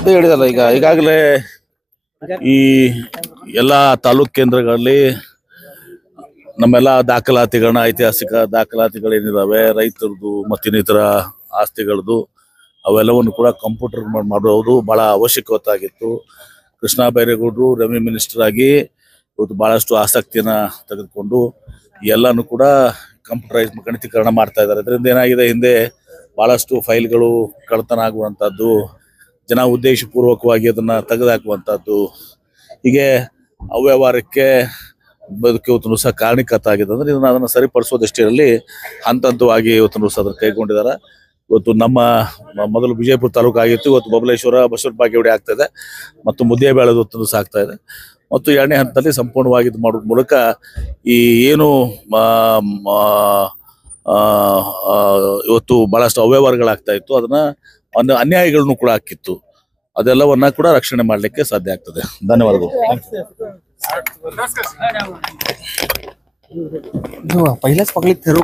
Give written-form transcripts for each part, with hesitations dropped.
ಅದೇ ಹೇಳಿದಲ್ಲ, ಈಗಾಗಲೇ ಈ ಎಲ್ಲ ತಾಲೂಕ್ ಕೇಂದ್ರಗಳಲ್ಲಿ ನಮ್ಮೆಲ್ಲ ದಾಖಲಾತಿಗಳನ್ನ, ಐತಿಹಾಸಿಕ ದಾಖಲಾತಿಗಳೇನಿದಾವೆ ರೈತರದ್ದು ಮತ್ತು ಇನ್ನಿತರ ಆಸ್ತಿಗಳದ್ದು, ಅವೆಲ್ಲವನ್ನು ಕೂಡ ಕಂಪ್ಯೂಟರ್ ಮಾಡೋದು ಬಹಳ ಅವಶ್ಯಕವಾಗಿತ್ತು. ಕೃಷ್ಣ ಬೈರೇಗೌಡರು ರೆವಿನ್ಯೂ ಮಿನಿಸ್ಟರ್ ಆಗಿ ಇವತ್ತು ಬಹಳಷ್ಟು ಆಸಕ್ತಿಯನ್ನು ತೆಗೆದುಕೊಂಡು ಎಲ್ಲನೂ ಕೂಡ ಕಂಪ್ಯೂಟರೈಸ್ ಗಣಕೀಕರಣ ಮಾಡ್ತಾ ಇದ್ದಾರೆ. ಇದರಿಂದ ಏನಾಗಿದೆ, ಹಿಂದೆ ಬಹಳಷ್ಟು ಫೈಲ್ಗಳು ಕಳ್ಳತನ ಆಗುವಂಥದ್ದು, ಜನ ಉದ್ದೇಶಪೂರ್ವಕವಾಗಿ ಅದನ್ನು ತೆಗೆದುಹಾಕುವಂಥದ್ದು, ಹೀಗೆ ಅವ್ಯವಹಾರಕ್ಕೆ ಇವತ್ತು ಸಹ ಕಾರಣೀಕರ್ತ ಆಗಿದೆ. ಅಂದರೆ ಅದನ್ನು ಸರಿಪಡಿಸುವ ದೃಷ್ಟಿಯಲ್ಲಿ ಹಂತ ಹಂತವಾಗಿ ಇವತ್ತು ಸಹ ಅದನ್ನು ಕೈಗೊಂಡಿದ್ದಾರೆ. ಇವತ್ತು ನಮ್ಮ ಮೊದಲು ವಿಜಯಪುರ ತಾಲೂಕು ಆಗಿತ್ತು, ಇವತ್ತು ಬಬಲೇಶ್ವರ, ಬಸವನ ಬಾಗೇವಾಡಿ ಆಗ್ತಾ ಇದೆ ಮತ್ತು ಮುದ್ದೇಬೇಳೆ ಇವತ್ತು ಸಹ ಆಗ್ತಾ ಇದೆ. ಮತ್ತು ಎರಡನೇ ಹಂತದಲ್ಲಿ ಸಂಪೂರ್ಣವಾಗಿ ಇದು ಮಾಡೋದ್ರ ಮೂಲಕ ಈ ಏನು ಇವತ್ತು ಬಹಳಷ್ಟು ಅವ್ಯವಹಾರಗಳಾಗ್ತಾ ಇತ್ತು, ಅದನ್ನ ಅನ್ಯಾಯಗಳನ್ನು ಕೂಡ ಹಾಕಿತ್ತು, ಅದೆಲ್ಲವನ್ನ ಕೂಡ ರಕ್ಷಣೆ ಮಾಡಲಿಕ್ಕೆ ಸಾಧ್ಯ ಆಗ್ತದೆ. ಧನ್ಯವಾದಗಳು. पहिलाच पकडले ठरव.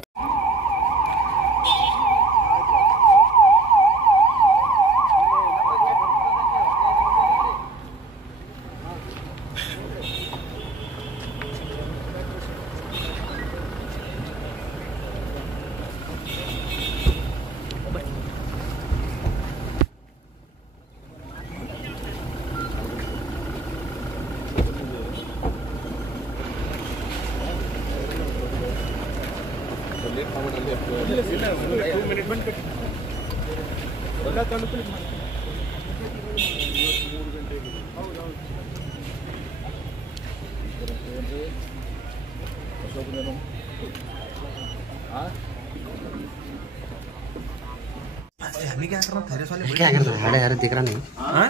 क्या करता है? यार दिख रहा नहीं. हाँ?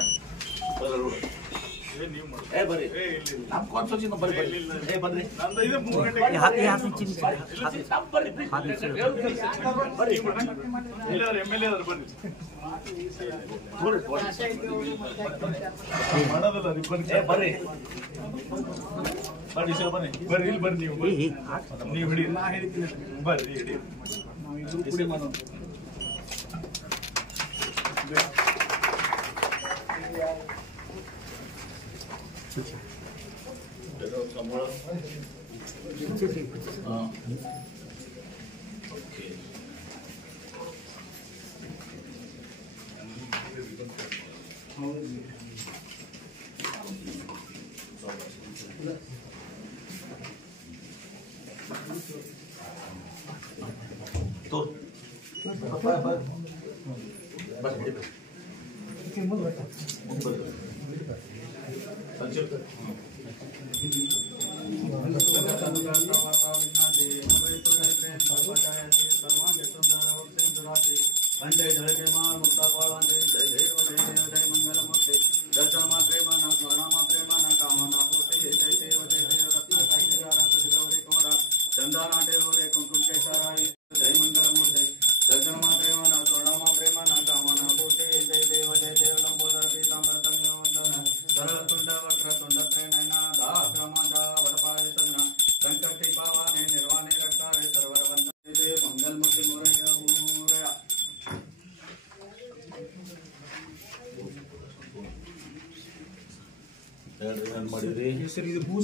ಸರ್ ಇದು ಭೂ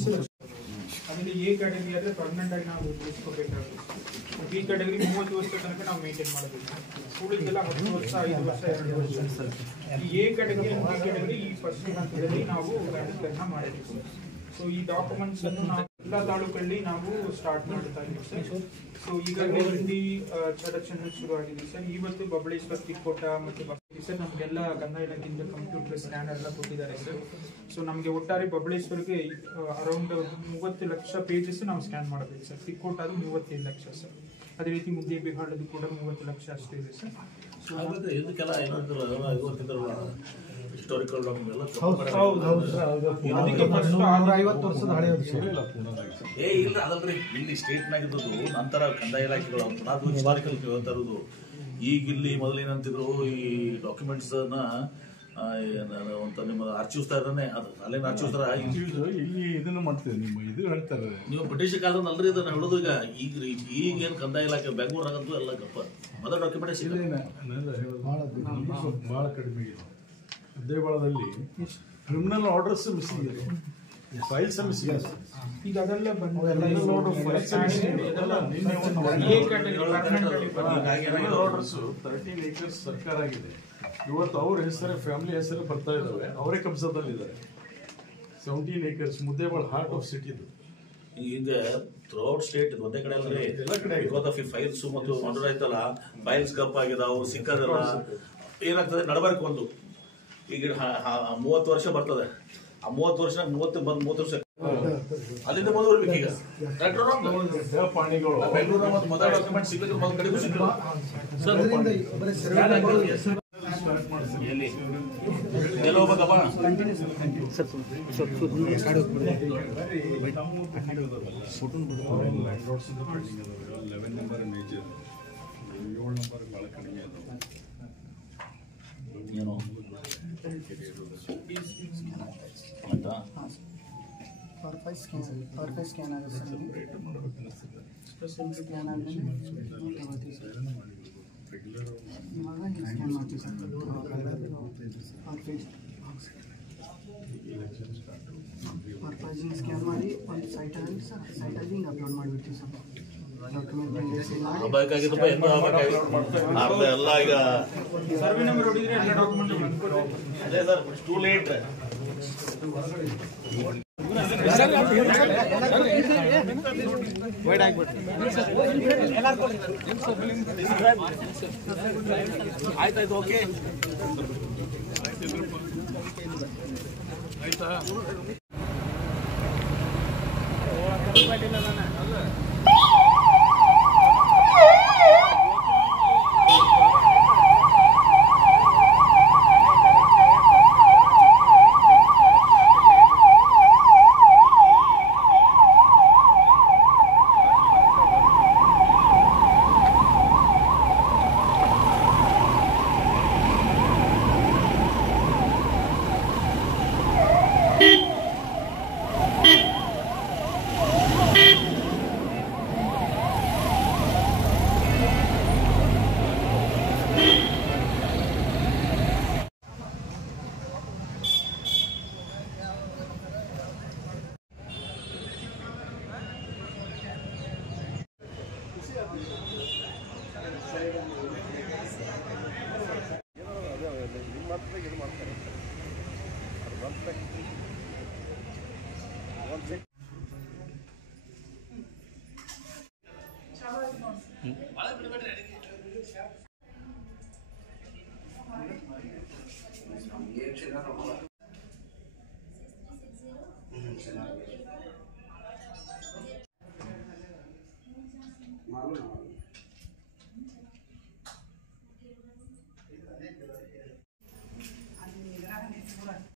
ಅದರಲ್ಲಿ ಎ ಕ್ಯಾಟಗರಿ ಆದರೆ ಪರ್ಮನೆಂಟ್ ಆಗಿ ನಾವು ಉಳಿಸ್ಕೋಬೇಕಾಗುತ್ತೆ. ಬಿ ಕ್ಯಾಟಗರಿ 30 ವರ್ಷದ ತನಕ ನಾವು ಮೇಂಟೈನ್ ಮಾಡಬೇಕು. ಉಳಿದೆಲ್ಲ 10 ವರ್ಷ, 5 ವರ್ಷ, 2 ವರ್ಷ. ಈ ಎ ಕ್ಯಾಟಗರಿ ಬಿ ಕ್ಯಾಟಗರಿ ಈ ಫಸ್ಟ್ ಹಂತದಲ್ಲಿ ನಾವು ಗಣಕೀಕರಣ ಮಾಡಬೇಕು. ಸೊ ಈ ಡಾಕ್ಯುಮೆಂಟ್ಸ್ ಅನ್ನು ನಾವು ಎಲ್ಲ ತಾಲೂಕಲ್ಲಿ ನಾವು ಸ್ಟಾರ್ಟ್ ಮಾಡ್ತಾ ಇದ್ದೀವಿ ಸರ್. ಸೊ ಈಗಾಗಲೇ ಹಿಂದಿ ಪ್ರೊಡಕ್ಷನ್ ಶುರು ಆಗಿದೆ ಸರ್. ಇವತ್ತು ಬಬಳೇಶ್ವರ, ತಿಕೋಟ ಮತ್ತು ಸರ್ ನಮಗೆಲ್ಲ ಕಂದಾಯ ಇಲಾಖೆಯಿಂದ ಕಂಪ್ಯೂಟರ್ ಸ್ಕ್ಯಾನರ್ ಎಲ್ಲ ಕೊಟ್ಟಿದ್ದಾರೆ ಸರ್. ಸೊ ನಮಗೆ ಒಟ್ಟಾರೆ ಬಬಳೇಶ್ವರ್ಗೆ ಅರೌಂಡ್ 30 ಲಕ್ಷ ಪೇಜಸ್ ನಾವು ಸ್ಕ್ಯಾನ್ ಮಾಡಬೇಕು ಸರ್. ತಿಕೋಟ ಅದು 35 ಲಕ್ಷ ಸರ್. ಅದೇ ರೀತಿ ಮುದ್ದೇಬಿಹಾಳದು ಕೂಡ 30 ಲಕ್ಷ ಅಷ್ಟೇ ಇದೆ ಸರ್. ಸೊ ಹಿಸ್ಟಾರಿಕಲ್ ಇಲ್ಲ ಅದಲ್ರಿ, ಇಲ್ಲಿ ಸ್ಟೇಟ್ನಾಗಿದ್ದು ನಂತರ ಕಂದಾಯ ಇಲಾಖೆಗಳು ಅದು ಹಿಸ್ಟಾರಿಕಲ್ ಹೇಳ್ತಾ ಇರೋದು. ಈಗ ಇಲ್ಲಿ ಮೊದಲೇನಂತಿದ್ರು, ಈ ಡಾಕ್ಯುಮೆಂಟ್ಸ್ ನಿಮ್ಮ ಅರ್ಚಿಸ್ತಾ ಇದ್ದಾನೆ, ಅದು ಅಲ್ಲೇನು ಅರ್ಚಿಸ್ತಾರ ಇಲ್ಲಿ ಇದನ್ನು ಮಾಡ್ತೇವೆ. ನಿಮ್ಮ ಇದು ಹೇಳ್ತಾರೆ, ನೀವು ಬ್ರಿಟಿಷ್ ಕಾಲದಲ್ಲಿ ಅಲ್ರಿ ಇದನ್ನ ಹೇಳೋದು. ಈಗ ಏನು ಕಂದಾಯ ಇಲಾಖೆ ಬೆಂಗಳೂರಾಗಂತೂ ಎಲ್ಲ ಗಪ್ಪ ಮೊದಲ ಡಾಕ್ಯುಮೆಂಟೇಶನ್ ಭಾಳ ಕಡಿಮೆ ಇದೆ. ಮುದ್ದೇಬಾಳದಲ್ಲಿ ಕ್ರಿಮಿನಲ್ ಆರ್ಡರ್ಸ್ ಮಿಸ್ಸಿಂಗ್ ಇದೆ, ಫೈಲ್ಸ್ ಮಿಸ್ಸಿಂಗ್ ಇದೆ. ಈಗ ಅದೆಲ್ಲ ಬಂದು ಆರ್ಡರ್ಸ್ 13 acres ಸರ್ಕಾರ ಆಗಿದೆ. ಇವತ್ತು ಅವ್ರ ಹೆಸರು ಫ್ಯಾಮಿಲಿ ಹೆಸರು ಬರ್ತಾ ಇದಾವೆ, ಅವರೇ ಕಬ್ಜಾದಲ್ಲಿದ್ದಾರೆ. 17 acres Muddebihal heart of city ಇದು. ಈಗ ಥ್ರೂಔಟ್ ಸ್ಟೇಟ್ ಇದು ಒಂದೇ ಕಡೆ ಅಲ್ರಿ, ಎಲ್ಲ ಕಡೆ ಬಿಕಾಸ್ ಆಫ್ ಈ ಫೈಲ್ಸ್ ಮತ್ತು ಆರ್ಡರ್ ಆಯ್ತಲ್ಲ, ಫೈಲ್ಸ್ ಗಪ್ ಆಗಿದಾವು, ಸಿಕ್ಕದಲ್ಲ, ಏನಾಗ್ತದೆ ನಡಬಾರ್ಕು ಒಂದು. ಈಗ 30 ವರ್ಷ ಬರ್ತದೆ, ಆ 30 ವರ್ಷ 30 ವರ್ಷ ಅಲ್ಲಿಂದ ಮುಂದುವರ್ಬೇಕು. ಈಗ ಪಾಣಿಗಳು ಬೆಂಗಳೂರು ಮತ್ತು ಮೊದಲ ಡಾಕ್ಯುಮೆಂಟ್ ಸಿಗಲಿಕ್ಕೆ ಒಂದು ಕಡೆಗೂ ಸಿಕ್ಕಿಲ್ಲ ಸರ್. ಎಲ್ಲಿ ಎಲ್ಲ ಹೋಗ್ಬೇಕಪ್ಪ? ಏನೋ ಆಯ್ತಾ? ಸ್ಕ್ಯಾನ್ ಆಗುತ್ತೆ ಸರ್. ಸ್ಕ್ಯಾನ್ ಆದಮೇಲೆ ಇವಾಗ ಸ್ಕ್ಯಾನ್ ಮಾಡ್ತೀವಿ ಸರ್. ಪರ್ಪಸ್ನ ಸ್ಕ್ಯಾನ್ ಮಾಡಿ ಒಂದು ಸೈಟಲ್ಲಿ ಸರ್, ಸೈಟಲ್ಲಿ ಹಿಂಗೆ ಅಪ್ಲೋಡ್ ಮಾಡಿಬಿಡ್ತೀವಿ ಸರ್. ಬೇಕಾಗಿದ್ದಪ್ಪ ಎಂತ ಅರ್ಧ ಎಲ್ಲ ಈಗ ಸರ್ವೆ ನಂಬರ್ ಹೊಡಿದ್ರೆ ಎಲ್ಲ ಡಾಕ್ಯುಮೆಂಟ್ ಅದೇ ಸರ್, ಟೂ ಲೇಟ್. ಆಯ್ತಾಯ್ತು, ಓಕೆ ಆಯ್ತಾ?